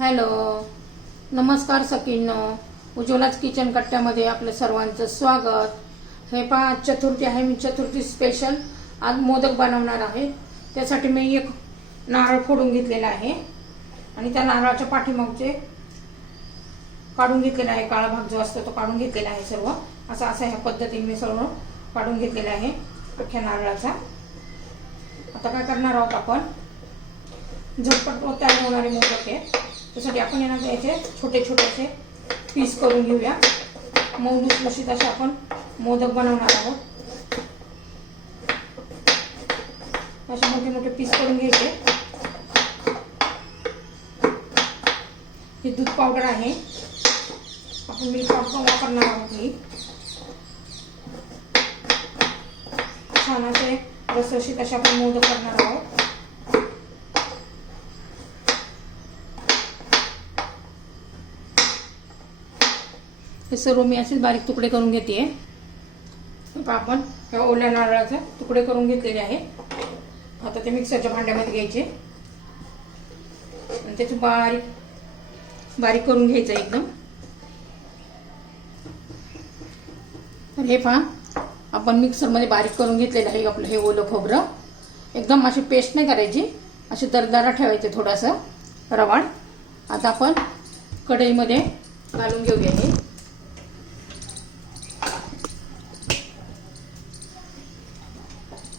Hello, नमस्कार सखींनो. उज्ज्वलाच kitchen कट्ट्यामध्ये आपलं सर्वांचं स्वागत. हे पहा, आज चतुर्थी आहे. मी चतुर्थी स्पेशल आज मोदक बनवणार आहे. त्यासाठी मी एक नारळ फोडून घेतलेला आहे आणि त्या नारळाच्या पाठीमागचे काढून घेतलेला आहे. काळा भाग जो असतो तो काढून घेतलेला आहे. सर्व असा ह्या पद्धतीने मी सर्व काढून घेतलेला आहे अख्ख्या नारळाचा. आता काय करणार आहोत आपण, झटपट तयार होणारे मोदक आहे. त्यासाठी आपण याचे छोटे छोटेसे पीस करून घेऊया. मऊ लुसलुशीत असे आपण मोदक बनवणार आहोत. असे मोठे मोठे पीस करून घ्यायचे. ही दूध पावडर आहे, आपण मिल्क पावडर वापरणार आहोत. ही छान असे रसरशीत असे आपण मोदक करणार आहोत. हे सर्व मी असेच बारीक तुकडे करून घेते. आपण ह्या ओल्या नारळाचे तुकडे करून घेतलेले आहे. आता ते मिक्सरच्या भांड्यामध्ये घ्यायचे आणि त्याचे बारीक बारीक करून घ्यायचं एकदम. तर हे पहा, आपण मिक्सरमध्ये बारीक करून घेतलेलं आहे आपलं हे ओलं खोबरं. एकदम अशी पेस्ट नाही करायची, अशी दरदरा ठेवायचे थोडंसं रवाळ. आता आपण कढईमध्ये घालून घेऊया. हे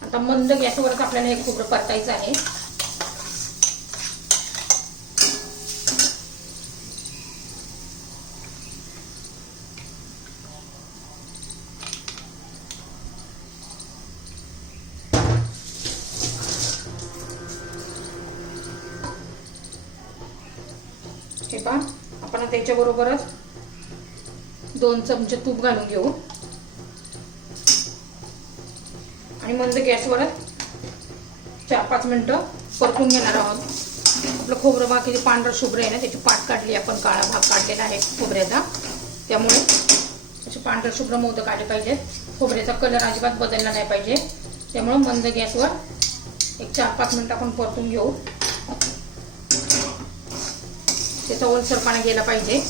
आता मंद गॅसवरच आपल्याला हे खोबरं परतायचं आहे. हे पहा, आपण त्याच्याबरोबरच 2 चमचे तूप घालून घेऊ आणि मंद गॅसवरच 4-5 मिनिटं परतून घेणार आहोत. आपलं खोबरं बाकीचे पांढरं शुभ्र आहे ना, त्याची पाट काढली आपण, काळा भाग काढलेला आहे खोबऱ्याचा. त्यामुळे असे पांढरं शुभ्र मोदक आले पाहिजेत. खोबऱ्याचा कलर अजिबात बदलला नाही पाहिजे. त्यामुळे मंद गॅसवर एक 4-5 मिनिटं आपण परतून घेऊ. त्याचा ओलसरपणा गेला पाहिजे.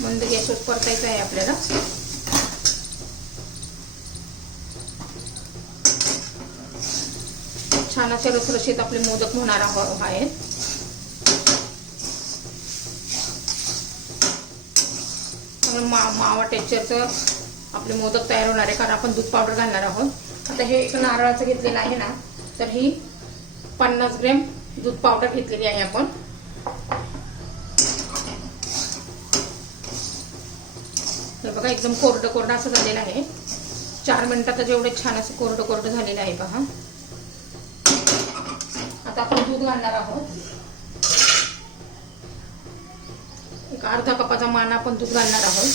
मंद गॅसवर परतायचं आहे आपल्याला. छान असे रसरशीत आपले मोदक होणार आहेत. मावा टेक्स्चरचं आपले मोदक तयार होणार आहे, कारण आपण दूध पावडर घालणार आहोत. आता हे एक नारळाचं घेतलेलं आहे ना, तर ही 50 ग्रॅम दूध पावडर घेतलेली आहे आपण. हे बघा, एकदम कोरडं कोरडं असं झालेलं आहे. 4 मिनिटातच एवढे छान असं कोरडं कोरडं झालेलं आहे पहा. आता आपण दूध घालणार आहोत. एक अर्धा कपाचा माना आपण दूध घालणार आहोत.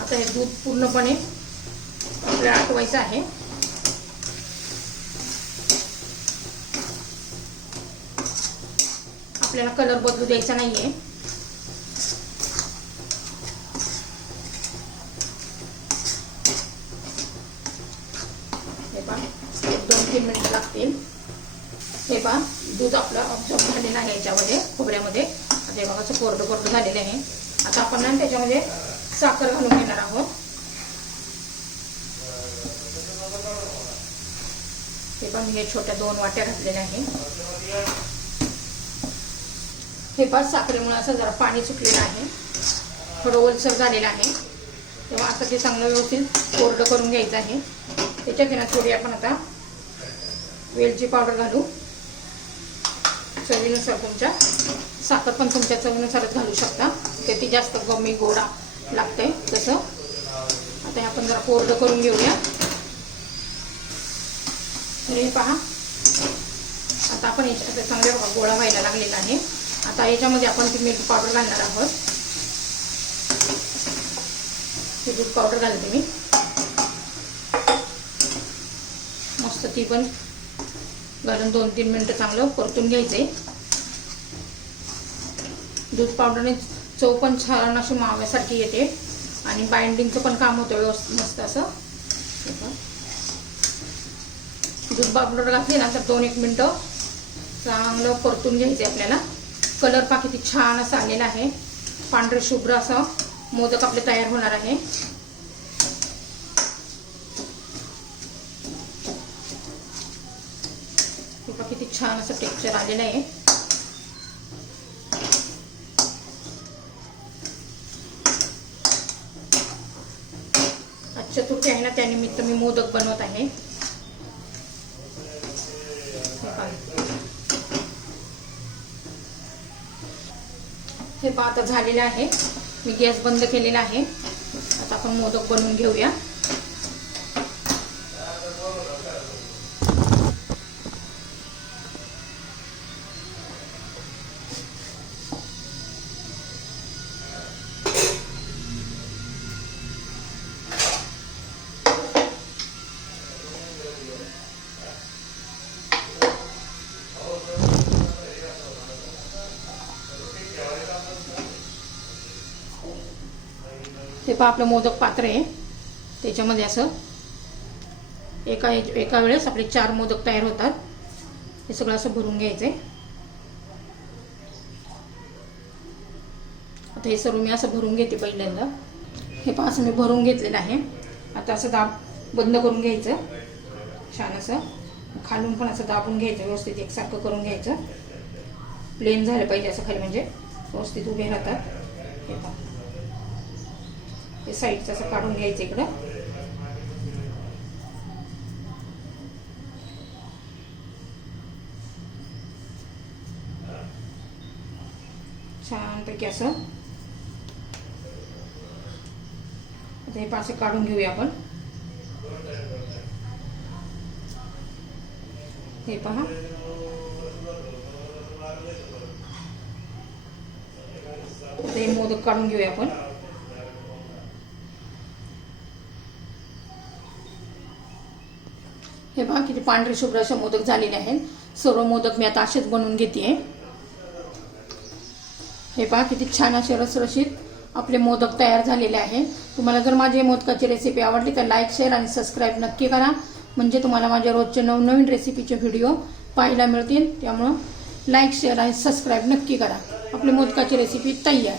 आता हे दूध पूर्णपणे आपल्याला आटवायचं आहे. आपल्याला कलर बदलू द्यायचा नाहीये. हे पहा, 2-3 मिनिटं लागतील. हे पहा, दूध आपलं ऑब्झर्व झालेलं आहे याच्यामध्ये, खोबऱ्यामध्ये. आता हे बघा, असं कोरडं कोरडं झालेलं आहे. आता आपण ना त्याच्यामध्ये साखर घालून घेणार आहोत. हे पण हे छोट्या 2 वाट्या घातलेल्या आहे. हे पण साखरेमुळे असं जरा पाणी सुटलेलं आहे, थोडं ओलसर झालेलं आहे. तेव्हा आता ते चांगलं व्यवस्थित कोरडं करून घ्यायचं आहे. त्याच्यात थोडी आपण आता वेलची पावडर घालू. चवीनुसार तुमच्या, साखर पण तुमच्या चवीनुसारच घालू शकता. ते जास्त कमी गोडा लागतंय तसं. आता हे आपण जरा कोरडं करून घेऊया. हे पहा, आता आपण याच्यात चांगले गोळा व्हायला लागलेला आहे. आता याच्यामध्ये आपण ती मिल्क पावडर घालणार आहोत. ती दूध पावडर घालते मी. मस्त ती पण घालून 2-3 मिनिटं चांगलं परतून घ्यायचे. दूध पावडरने चव पण छान अशी माव्यासारखी येते आणि बाइंडिंगचं पण काम होतं व्यवस्थित मस्त असं. दूध पावडर घातली ना तर 2-1 मिनटं चांगलं परतून घ्यायचे आपल्याला. कलर पहा किती छान असा आलेला आहे. पांढरे शुभ्र असं मोदक आपले तयार होणार आहे. हे पहा किती छान असं टेक्स्चर आलेलं आहे. आज चतुर्थी आहे ना, त्यानिमित्त मी मोदक बनवत आहे. हे पहा आता झालेलं आहे. मी गॅस बंद केलेला आहे. आता आपण मोदक बनवून घेऊया. हे पहा आपलं मोदक पात्र आहे. त्याच्यामध्ये असं एका वेळेस आपले 4 मोदक तयार होतात. हे सगळं असं भरून घ्यायचंय. आता हे सर्व मी असं भरून घेते पहिल्यांदा. हे पहा असं मी भरून घेतलेलं आहे. आता असं दाब बंद करून घ्यायचं छान असं. खालून पण असं दाबून घ्यायचं, व्यवस्थित एकसारखं करून घ्यायचं. प्लेन झालं पाहिजे असं खाली, म्हणजे व्यवस्थित उभे राहतात. हे पहा हे साईडचं असं काढून घ्यायचं इकडं. छानपैकी असं. आता हे पासे काढून घेऊया आपण. हे पहा ते मोदक काढून घेऊया आपण. हे पहा किती पांढरे शुभ्र असे मोदक झालेले आहेत. सर्व मोदक मी आता असेच बनवून घेते. हे पहा किती छान असे रसरशीत आपले मोदक तयार झालेले आहे. तुम्हाला जर माझी मोदकाची रेसिपी आवडली तर लाईक, शेअर आणि सबस्क्राईब नक्की करा, म्हणजे तुम्हाला माझ्या रोजचे नवनवीन रेसिपीचे व्हिडिओ पाहायला मिळतील. त्यामुळं लाईक, शेअर आणि सबस्क्राईब नक्की करा. आपली मोदकाची रेसिपी तयार.